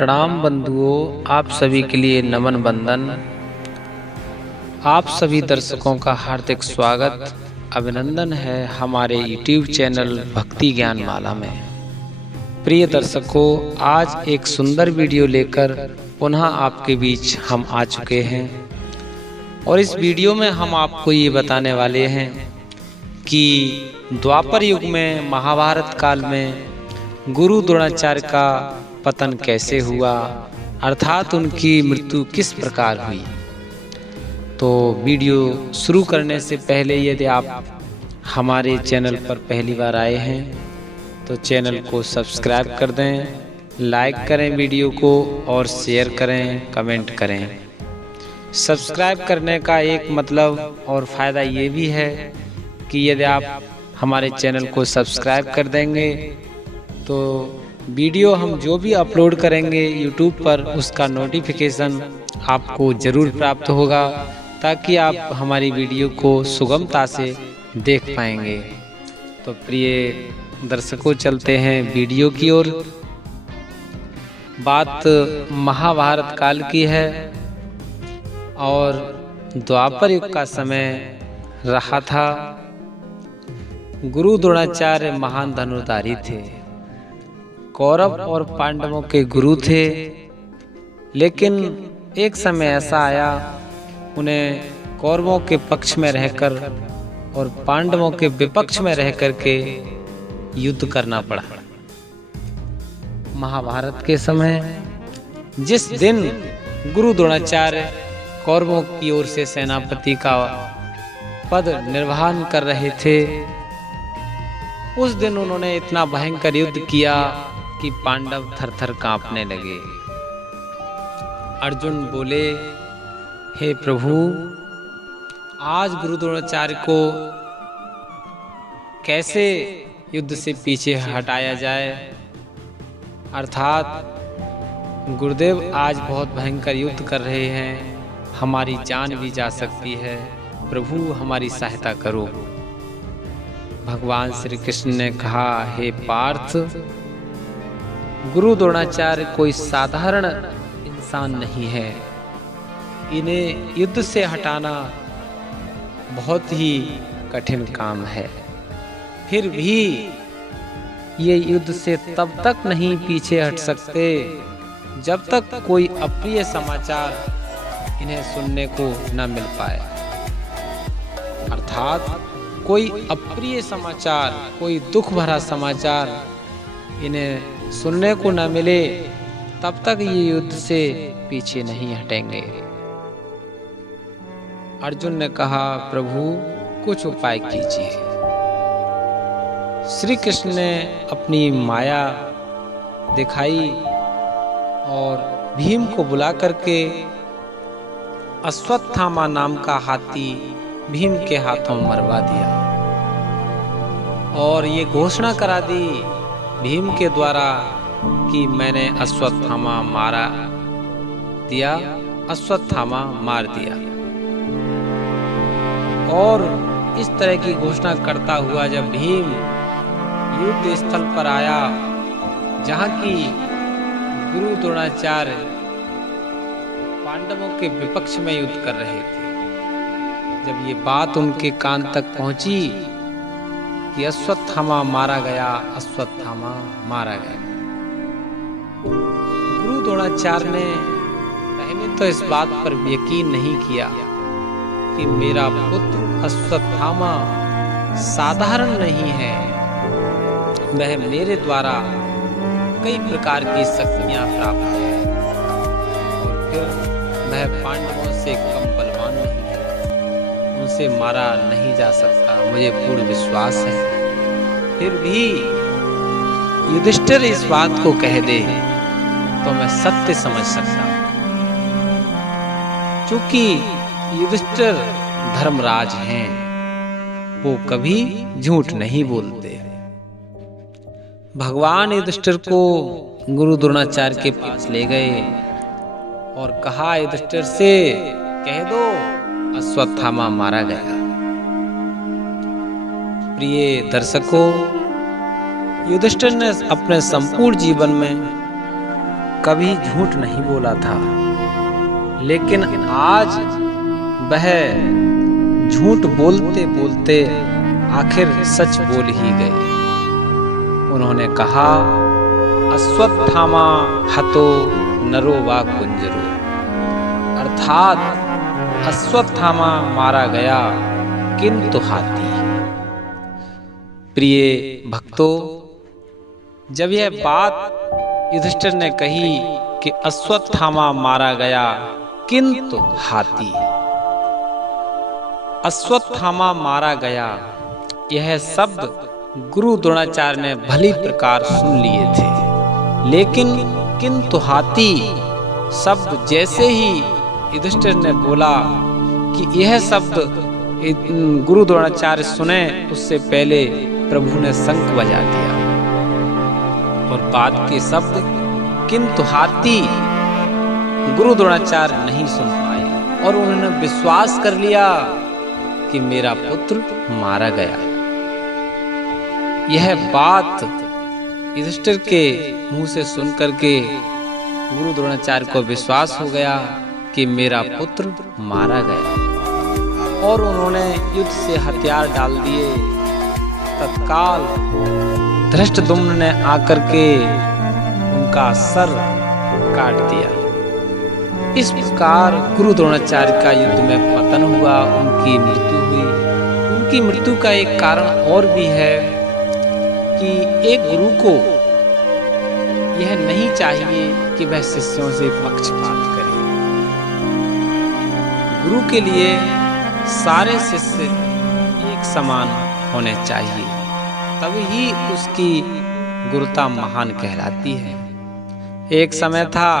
प्रणाम बंधुओं, आप सभी के लिए नमन बंदन। आप सभी दर्शकों का हार्दिक स्वागत अभिनंदन है हमारे YouTube चैनल भक्ति ज्ञान माला में। प्रिय दर्शकों, आज एक सुंदर वीडियो लेकर पुनः आपके बीच हम आ चुके हैं और इस वीडियो में हम आपको ये बताने वाले हैं कि द्वापर युग में महाभारत काल में गुरु द्रोणाचार्य का पतन कैसे हुआ, अर्थात उनकी मृत्यु किस प्रकार हुई। तो वीडियो शुरू करने से पहले यदि आप हमारे चैनल पर पहली बार आए हैं तो चैनल को सब्सक्राइब कर दें, लाइक करें वीडियो को और शेयर करें, कमेंट करें। सब्सक्राइब करने का एक मतलब और फ़ायदा ये भी है कि यदि आप हमारे चैनल को सब्सक्राइब कर देंगे तो वीडियो हम जो भी अपलोड करेंगे YouTube पर उसका नोटिफिकेशन आपको ज़रूर प्राप्त होगा, ताकि आप हमारी वीडियो को सुगमता से देख पाएंगे। तो प्रिय दर्शकों, चलते हैं वीडियो की ओर। बात महाभारत काल की है और द्वापर युग का समय रहा था। गुरु द्रोणाचार्य महान धनुर्धारी थे, कौरव और पांडवों के गुरु थे। लेकिन एक समय ऐसा आया, उन्हें कौरवों के पक्ष में रहकर और पांडवों के विपक्ष में रहकर के युद्ध करना पड़ा। महाभारत के समय जिस दिन गुरु द्रोणाचार्य कौरवों की ओर से सेनापति का पद निर्वहन कर रहे थे, उस दिन उन्होंने इतना भयंकर युद्ध किया कि पांडव थर थर कांपने लगे। अर्जुन बोले, हे प्रभु, आज गुरु द्रोणाचार्य को कैसे युद्ध से पीछे हटाया जाए, अर्थात गुरुदेव आज बहुत भयंकर युद्ध कर रहे हैं, हमारी जान भी जा सकती है, प्रभु हमारी सहायता करो। भगवान श्री कृष्ण ने कहा, हे पार्थ, गुरु द्रोणाचार्य कोई साधारण इंसान नहीं है, इन्हें युद्ध से हटाना बहुत ही कठिन काम है। फिर भी ये युद्ध से तब तक नहीं पीछे हट सकते जब तक कोई अप्रिय समाचार इन्हें सुनने को न मिल पाए, अर्थात कोई अप्रिय समाचार, कोई दुख भरा समाचार इन्हें सुनने को न मिले, तब तक ये युद्ध से पीछे नहीं हटेंगे। अर्जुन ने कहा, प्रभु कुछ उपाय कीजिए। श्री कृष्ण ने अपनी माया दिखाई और भीम को बुला करके अश्वत्थामा नाम का हाथी भीम के हाथों मरवा दिया और ये घोषणा करा दी भीम के द्वारा कि मैंने अश्वत्थामा मारा दिया, अश्वत्थामा मार दिया। और इस तरह की घोषणा करता हुआ जब भीम युद्ध स्थल पर आया, जहाँ की गुरु द्रोणाचार्य पांडवों के विपक्ष में युद्ध कर रहे थे, जब ये बात उनके कान तक पहुंची कि अश्वत्थामा मारा गया, अश्वत्थामा मारा गया, गुरु द्रोणाचार्य ने पहले तो इस बात पर यकीन नहीं किया कि मेरा पुत्र अश्वत्थामा साधारण नहीं है, वह मेरे द्वारा कई प्रकार की शक्तियां प्राप्त है और फिर वह पांडवों से कम बलवान नहीं है, उनसे मारा नहीं जा सकता, मुझे पूर्ण विश्वास है। फिर भी युधिष्ठिर इस बात को कह दे तो मैं सत्य समझ सकता हूं, क्योंकि युधिष्ठिर धर्मराज हैं, वो कभी झूठ नहीं बोलते। भगवान युधिष्ठिर को गुरु द्रोणाचार्य के पास ले गए और कहा, युधिष्ठिर से कह दो अश्वत्थामा मारा गया। प्रिय दर्शकों, युधिष्ठिर ने अपने संपूर्ण जीवन में कभी झूठ नहीं बोला था, लेकिन आज वह झूठ बोलते बोलते आखिर सच बोल ही गए। उन्होंने कहा, अश्वत्थामा हतो नरो वा कुंजरो, अर्थात अश्वत्थामा मारा गया किंतु हाथी। प्रिय भक्तों, जब यह बात युधिष्ठिर ने कही कि अश्वत्थामा मारा गया किंतु हाथी, अश्वत्थामा मारा गया, यह शब्द गुरु द्रोणाचार्य ने भली प्रकार सुन लिए थे, लेकिन किंतु हाथी शब्द जैसे ही युधिष्ठिर ने बोला कि यह शब्द गुरु द्रोणाचार्य सुने, उससे पहले प्रभु ने शंख बजा दिया और बाद के शब्द किंतु हाथी गुरु द्रोणाचार्य नहीं सुन पाए और उन्होंने विश्वास कर लिया कि मेरा पुत्र मारा गया। यह बात युधिष्ठिर के मुंह से सुन करके गुरु द्रोणाचार्य को विश्वास हो गया कि मेरा पुत्र मारा गया और उन्होंने युद्ध से हथियार डाल दिए। तत्काल धृष्टद्युम्न ने आकर के उनका सर काट दिया। इस प्रकार गुरु द्रोणाचार्य का युद्ध में पतन हुआ, उनकी मृत्यु हुई। उनकी मृत्यु का एक कारण और भी है कि एक गुरु को यह नहीं चाहिए कि वह शिष्यों से पक्षपात करे। गुरु के लिए सारे शिष्य एक समान होने चाहिए, तभी उसकी गुरुता महान कहलाती है। एक समय था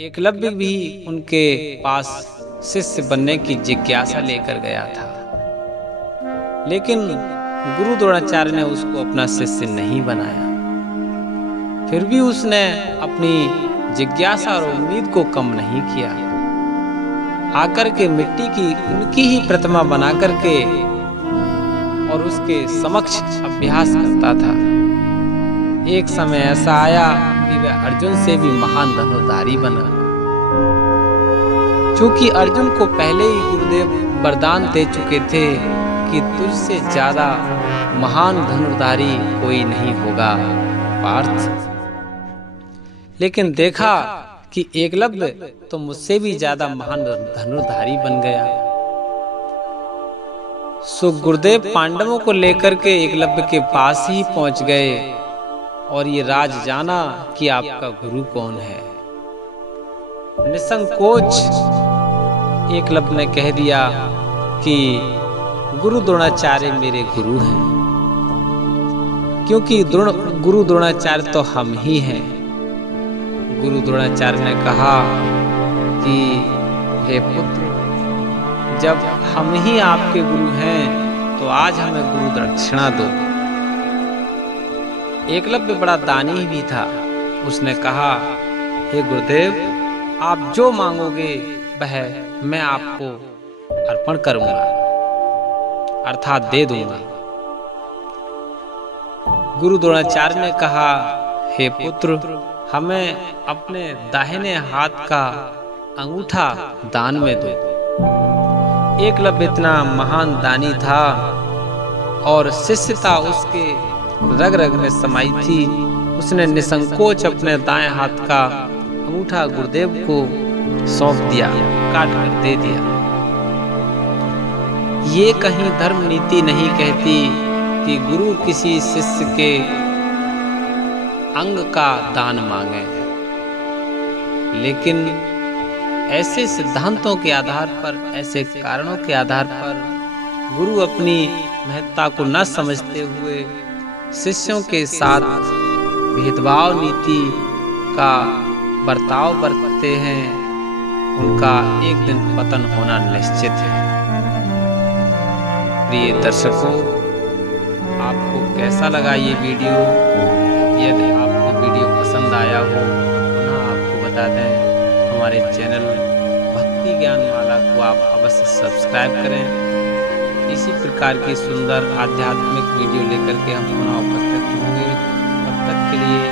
एकलव्य भी उनके पास शिष्य बनने की जिज्ञासा लेकर गया था, लेकिन गुरु द्रोणाचार्य ने उसको अपना शिष्य नहीं बनाया। फिर भी उसने अपनी जिज्ञासा और उम्मीद को कम नहीं किया। आकर के मिट्टी की उनकी ही प्रतिमा बना करके और उसके समक्ष अभ्यास करता था। एक समय ऐसा आया कि वह अर्जुन से भी महान धनुर्धारी बना, क्योंकि अर्जुन को पहले ही गुरुदेव वरदान दे चुके थे कि तुझसे ज्यादा महान धनुर्धारी कोई नहीं होगा पार्थ। लेकिन देखा कि एकलव्य तो मुझसे भी ज्यादा महान धनुर्धारी बन गया। सो गुरुदेव पांडवों को लेकर के एकलव्य के पास ही पहुंच गए और ये राज जाना कि आपका गुरु कौन है। निसंकोच एकलव्य ने कह दिया कि गुरु द्रोणाचार्य मेरे गुरु हैं, क्योंकि गुरु द्रोणाचार्य तो हम ही हैं। गुरु द्रोणाचार्य ने कहा कि हे पुत्र, जब हम ही आपके गुरु हैं तो आज हमें गुरु दक्षिणा दो। एकलव्य बड़ा दानी भी था। उसने कहा, हे गुरुदेव, आप जो मांगोगे वह मैं आपको अर्पण करूंगा, अर्थात दे दूंगा। गुरु द्रोणाचार्य ने कहा, हे पुत्र, हमें अपने दाहिने हाथ का अंगूठा दान में दो। एकलव्य इतना महान दानी था और शिष्यता उसके रग रग में समाई थी। उसने निसंकोच अपने दाएं हाथ का अंगूठा गुरुदेव को सौंप दिया, काट कर दे दिया। ये कहीं धर्म नीति नहीं कहती कि गुरु किसी शिष्य के अंग का दान मांगे, लेकिन ऐसे सिद्धांतों के आधार पर, ऐसे कारणों के आधार पर गुरु अपनी महत्ता को न समझते हुए शिष्यों के साथ भेदभाव नीति का बर्ताव बरतते हैं, उनका एक दिन पतन होना निश्चित है। प्रिय दर्शकों, आपको कैसा लगा ये वीडियो? यदि आपको वीडियो पसंद आया हो तो पुनः आपको बता दें, हमारे चैनल भक्ति ज्ञान माला को आप अवश्य सब्सक्राइब करें। इसी प्रकार की सुंदर आध्यात्मिक वीडियो लेकर के हम पुनः उपस्थित होंगे। तब तक के लिए